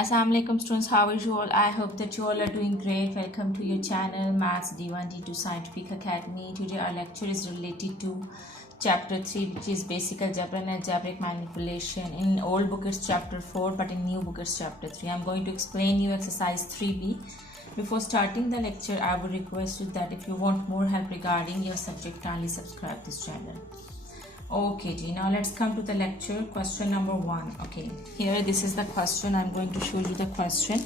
Assalamu alaikum students, how are you all? I hope that you all are doing great. Welcome to your channel Maths D1 D2 Scientific Academy. Today our lecture is related to chapter 3, which is basic algebra and algebraic manipulation. In old book it's chapter 4, but in new book it's chapter 3. I'm going to explain you exercise 3b. Before starting the lecture, I would request you that if you want more help regarding your subject, kindly subscribe this channel. Okay G, now let's come to the lecture. Question number 1. Okay, here this is the question. I'm going to show you the question,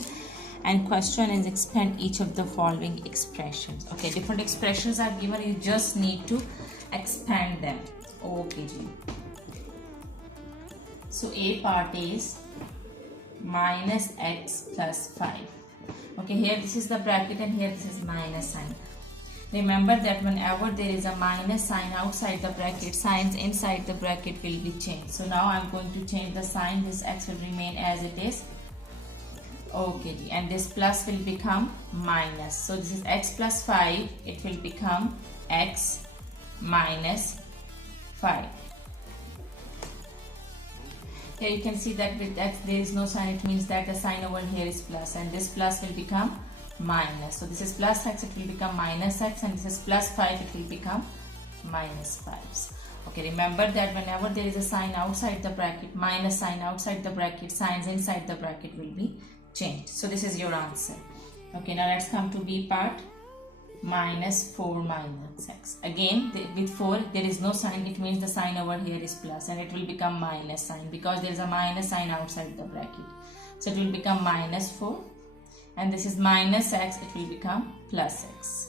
and question is expand each of the following expressions. Okay, different expressions are given, you just need to expand them. Okay G, so a part is minus x plus 5. Okay, here this is the bracket and here this is minus sign. Remember that whenever there is a minus sign outside the bracket, signs inside the bracket will be changed. So now I'm going to change the sign. This x will remain as it is. Okay, and this plus will become minus. So this is x plus 5. It will become x minus 5. Here you can see that with x there is no sign. It means that the sign over here is plus, and this plus will become minus. So this is plus x, it will become minus x, and this is plus 5, it will become minus 5. Okay, remember that whenever there is a sign outside the bracket, minus sign outside the bracket, signs inside the bracket will be changed. So this is your answer. Okay, now let's come to b part. Minus 4 minus x. Again, with 4 there is no sign. It means the sign over here is plus, and it will become minus sign because there is a minus sign outside the bracket. So it will become minus 4. And this is minus x, it will become plus x.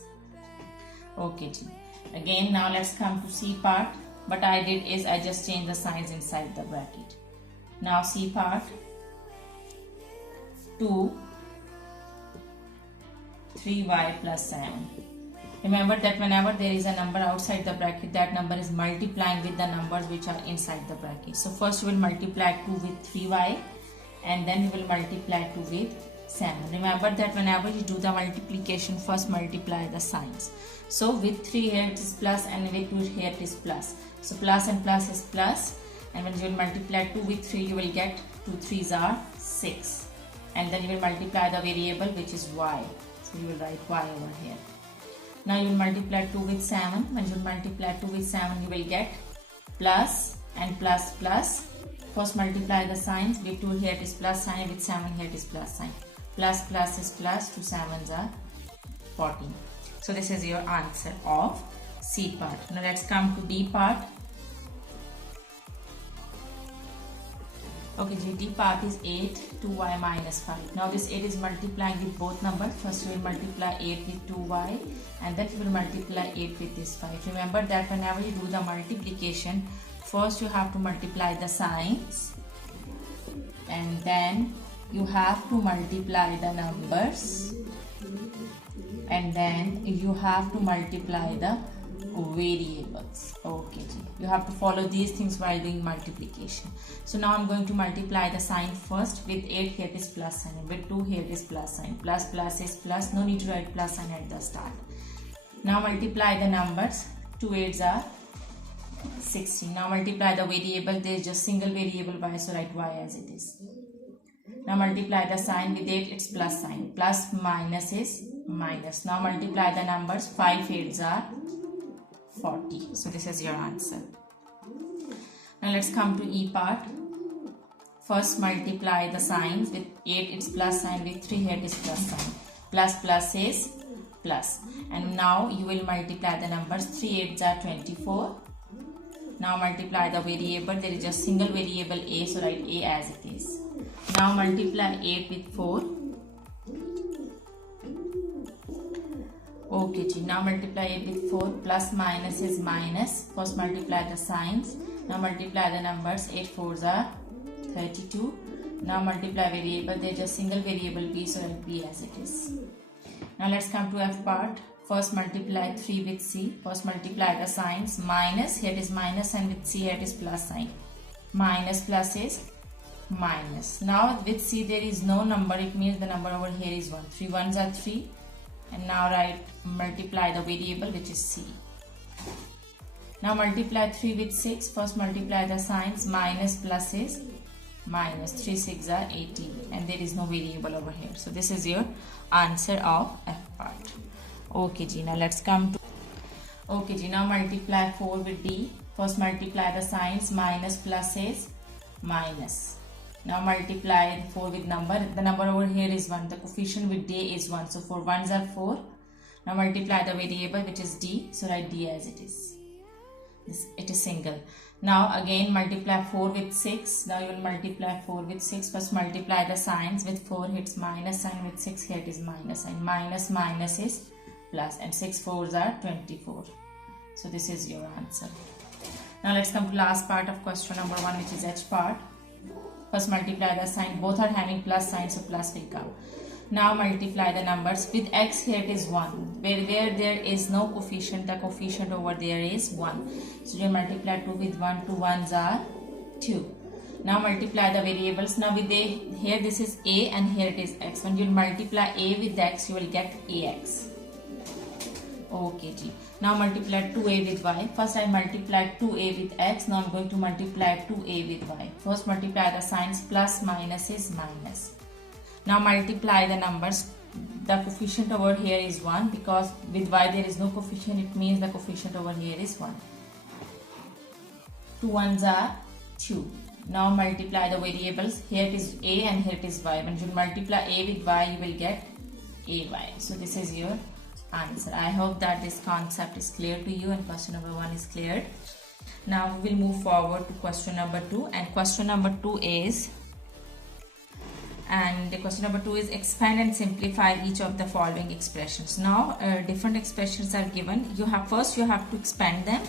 Okay G. Again, now let's come to c part. What I did is I just changed the signs inside the bracket. Now c part. 2 3y plus 7. Remember that whenever there is a number outside the bracket, that number is multiplying with the numbers which are inside the bracket. So first we will multiply 2 with 3y, and then we will multiply 2 with 7. Remember that whenever you do the multiplication, first multiply the signs. So with 3 here it is plus, and with 2 here it is plus. So plus and plus is plus, and when you will multiply 2 with 3, you will get 2 3s are 6. And then you will multiply the variable which is y. So you will write y over here. Now you will multiply 2 with 7. When you multiply 2 with 7, you will get plus and plus plus. First multiply the signs. With 2 here it is plus sign, with 7 here it is plus sign. Plus plus is plus, 2 7s are 14. So this is your answer of C part. Now let's come to D part. Okay, D part is 8 2y minus 5. Now this 8 is multiplying with both numbers. First you will multiply 8 with 2y, and then you will multiply 8 with this 5. Remember that whenever you do the multiplication, first you have to multiply the signs, and then you have to multiply the numbers, and then you have to multiply the variables. Okay, you have to follow these things while doing multiplication. So now I'm going to multiply the sign first. With 8 here it is plus sign, with 2 here it is plus sign. Plus plus is plus, no need to write plus sign at the start. Now multiply the numbers. 2 8s are 16. Now multiply the variable. There is just single variable y, so write y as it is. Now multiply the sign. With 8 it's plus sign. Plus minus is minus. Now multiply the numbers. 5 8s are 40. So this is your answer. Now let's come to E part. First multiply the signs. With 8 it's plus sign. With 3 here it is plus sign. Plus plus is plus. And now you will multiply the numbers. 3 8s are 24. Now multiply the variable. There is just single variable a, so write a as it is. Now multiply 8 with 4. Okay, now multiply 8 with 4. Plus minus is minus. First multiply the signs. Now multiply the numbers. 8 4s are 32. Now multiply variable. There is just single variable b, so write b as it is. Now let's come to F part. First multiply 3 with c. First multiply the signs. Minus, here it is minus, and with c here it is plus sign. Minus plus is minus. Now with c there is no number, it means the number over here is 1. 3 1s are 3. And now multiply the variable which is c. Now multiply 3 with 6. First multiply the signs. Minus plus is minus 3 6 are 18, and there is no variable over here. So this is your answer of F part. Okay ji, now let's come to okay ji, now multiply 4 with D. First multiply the signs, minus plus is minus. Now multiply 4 with number. The number over here is 1. The coefficient with D is 1. So 4 ones are 4. Now multiply the variable which is D. So write D as it is. It is single. Now again multiply 4 with 6. Now you will multiply 4 with 6. First multiply the signs. With 4 it's minus sign. With 6 here it is minus sign. Minus minus is plus. And 6 4s are 24. So this is your answer. Now let's come to last part of question number 1, which is H part. First multiply the sign. Both are having plus sign, so plus will come. Now multiply the numbers. With x here it is 1. Where there is no coefficient, the coefficient over there is 1. So you multiply 2 with 1. 2 ones are 2. Now multiply the variables. Now with a, here this is a and here it is x. When you multiply a with x, you will get ax. Okay ji. Now multiply 2a with y. First I multiplied 2a with x. Now I am going to multiply 2a with y. First multiply the signs. Plus minus is minus. Now multiply the numbers. The coefficient over here is 1 because with y there is no coefficient. It means the coefficient over here is 1. 2 ones are 2. Now multiply the variables. Here it is a and here it is y. When you multiply a with y, you will get ay. So this is your answer. I hope that this concept is clear to you and question number 1 is cleared. Now we will move forward to question number 2, and question number 2 is, and the question number 2 is expand and simplify each of the following expressions. Now different expressions are given. You have to expand them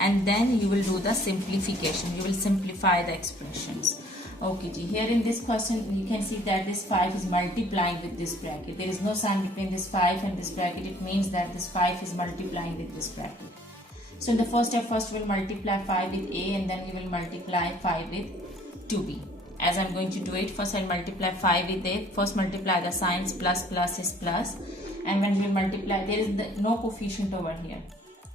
and then you will do the simplification. You will simplify the expressions. Okay ji, here in this question you can see that this 5 is multiplying with this bracket. There is no sign between this 5 and this bracket. It means that this 5 is multiplying with this bracket. So in the first step, first we will multiply 5 with a and then we will multiply 5 with 2b. As I am going to do it, first I will multiply 5 with a. First multiply the signs. Plus plus is plus. And when we will multiply, there is no coefficient over here.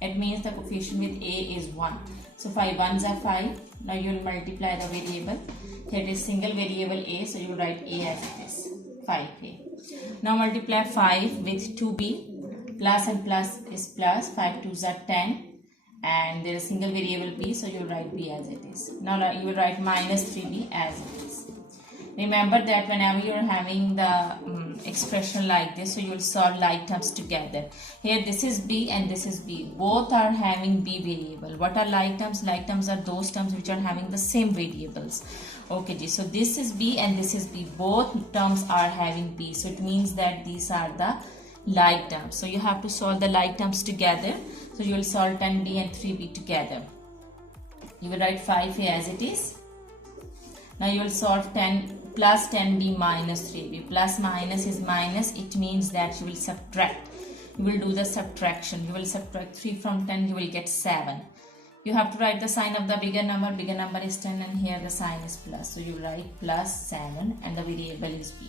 It means the coefficient with a is 1. So 5 ones are 5. Now you will multiply the variable. Here it is single variable a, so you will write a as it is, 5a. Now multiply 5 with 2b. Plus and plus is plus. 5 2s are 10. And there is single variable b, so you will write b as it is. Now you will write minus 3b as it is. Remember that whenever you are having the expression like this, so you will solve like terms together. Here this is b and this is b. Both are having b variable. What are like terms? Like terms are those terms which are having the same variables. Okay ji, so this is b and this is b. Both terms are having b. So it means that these are the like terms. So you have to solve the like terms together. So you will solve 10b and 3b together. You will write 5a as it is. Now you will solve 10 plus 10b minus 3b. Plus minus is minus. It means that you will subtract. You will do the subtraction. You will subtract 3 from 10. You will get 7. You have to write the sign of the bigger number. Bigger number is 10 and here the sign is plus. So you will write plus 7 and the variable is b.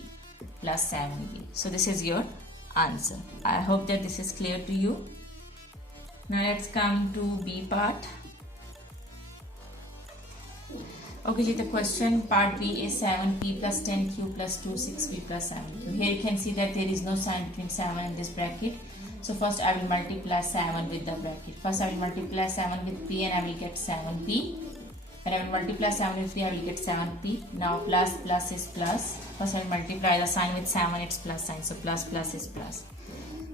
Plus 7b. So this is your answer. I hope that this is clear to you. Now let's come to B part. Okay, so the question part B is 7p plus 10q plus 2 6p plus 7q. Here you can see that there is no sign between 7 and this bracket. So first I will multiply 7 with the bracket. First I will multiply 7 with p and I will get 7p. And I will multiply 7 with p, I will get 7p. Now plus plus is plus. First I will multiply the sign with 7, it's plus sign. So plus plus is plus.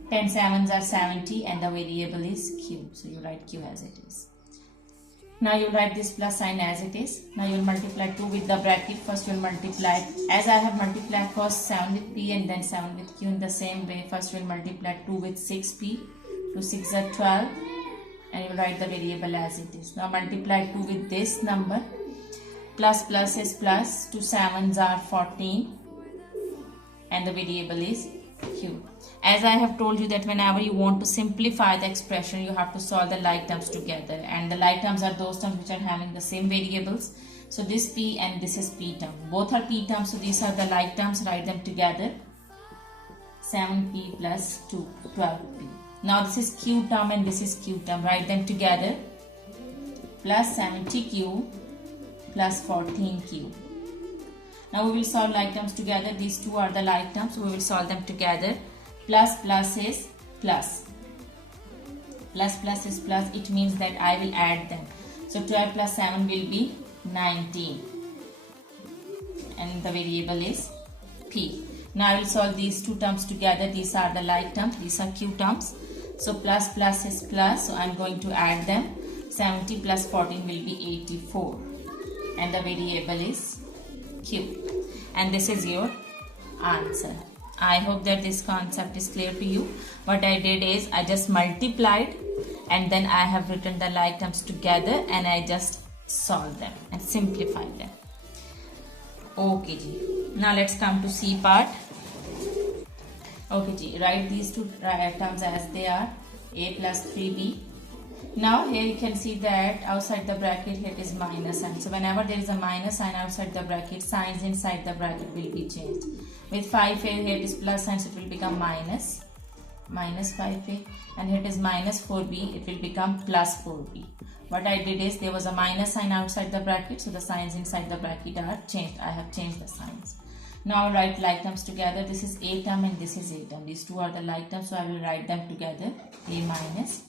10 sevens are 70 and the variable is q. So you write q as it is. Now you write this plus sign as it is. Now you will multiply 2 with the bracket. First you will multiply, as I have multiplied first 7 with p and then 7 with q in the same way. First you will multiply 2 with 6p. 2 6 are 12 and you will write the variable as it is. Now multiply 2 with this number. Plus plus is plus. 2 sevens are 14 and the variable is q. As I have told you that whenever you want to simplify the expression, you have to solve the like terms together. And the like terms are those terms which are having the same variables. So this p and this is p term. Both are p terms, so these are the like terms. Write them together. 7p plus 2, 12p. Now this is q term and this is q term. Write them together. Plus 70q plus 14q. Now we will solve like terms together. These two are the like terms, so we will solve them together. Plus plus is plus. Plus plus is plus, it means that I will add them. So 12 plus 7 will be 19. And the variable is P. Now I will solve these two terms together. These are the like terms, these are Q terms. So plus plus is plus, so I am going to add them. 70 plus 14 will be 84. And the variable is Q. And this is your answer. I hope that this concept is clear to you. What I did is I just multiplied and then I have written the like terms together and I just solved them and simplified them. Okay ji. Now let's come to C part. Okay ji, write these two terms as they are, a plus 3b. Now here you can see that outside the bracket here is minus sign. So whenever there is a minus sign outside the bracket, signs inside the bracket will be changed. With 5a here it is plus sign, so it will become minus 5a, and here it is minus 4b, it will become plus 4b. What I did is there was a minus sign outside the bracket, so the signs inside the bracket are changed. I have changed the signs. Now write like terms together. This is a term and this is a term. These two are the like terms, so I will write them together. A minus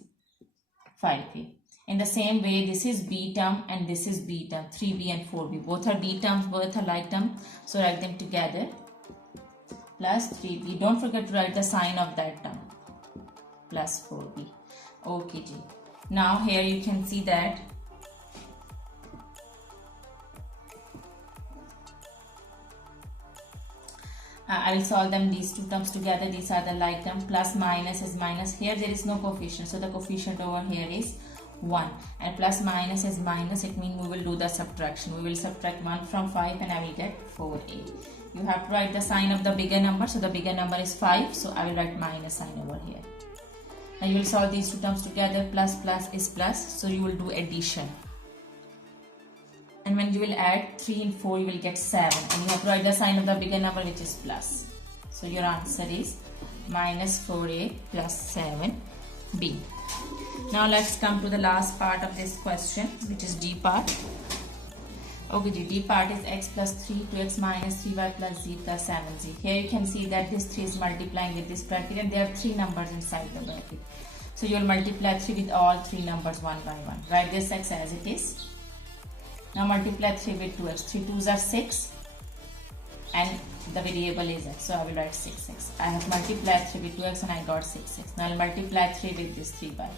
5a. In the same way, this is b term and this is b term. 3b and 4b. Both are b terms, both are like terms. So write them together. Plus 3b. Don't forget to write the sign of that term. Plus 4b. Okay ji. Now here you can see that I will solve them these two terms together. These are the like term. Plus minus is minus. Here there is no coefficient, so the coefficient over here is 1. And plus minus is minus. It means we will do the subtraction. We will subtract 1 from 5 and I will get 4a. You have to write the sign of the bigger number. So the bigger number is 5. So I will write minus sign over here. Now you will solve these two terms together. Plus plus is plus. So you will do addition. And when you will add 3 and 4, you will get 7. And you have to write the sign of the bigger number, which is plus. So your answer is minus 4a plus 7b. Now let's come to the last part of this question, which is D part. Okay, D part is x plus 3, 2x minus 3y plus z plus 7z. Here you can see that this 3 is multiplying with this bracket and there are 3 numbers inside the bracket. So you will multiply 3 with all 3 numbers one by one. Write this x as it is. Now multiply 3 with 2x. 3 2s are 6 and the variable is x. So I will write 6x. I have multiplied 3 with 2x and I got 6x. Now I will multiply 3 with this 3y.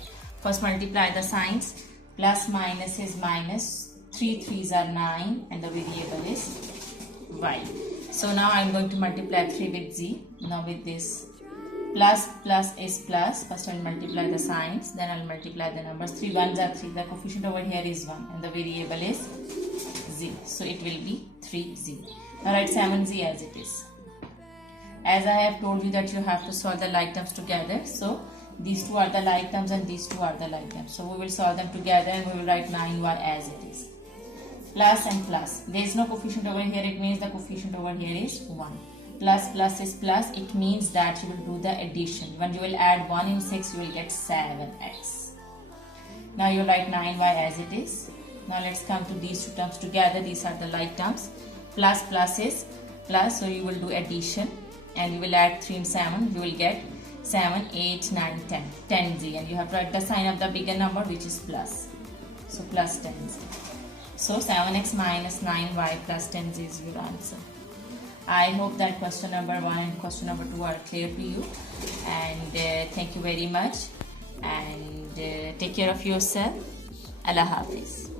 First multiply the signs. Plus minus is minus. 3 3s are 9 and the variable is y. So now I am going to multiply 3 with z. Now with this plus plus is plus. First I will multiply the signs, then I will multiply the numbers. 3 1s are 3. The coefficient over here is 1 and the variable is z. So it will be 3z. Now write 7z as it is. As I have told you that you have to solve the like terms together. So these two are the like terms and these two are the like terms. So we will solve them together and we will write 9y as it is. Plus and plus. There is no coefficient over here. It means the coefficient over here is 1. Plus plus is plus. It means that you will do the addition. When you will add 1 in 6, you will get 7x. Now you write 9y as it is. Now let's come to these two terms together. These are the like terms. Plus plus is plus. So you will do addition. And you will add 3 and 7. You will get 7, 8, 9, 10. 10z. And you have to write the sign of the bigger number, which is plus. So plus 10z. So 7x minus 9y plus 10z is your answer. I hope that question number 1 and question number 2 are clear to you. And thank you very much. And take care of yourself. Allah Hafiz.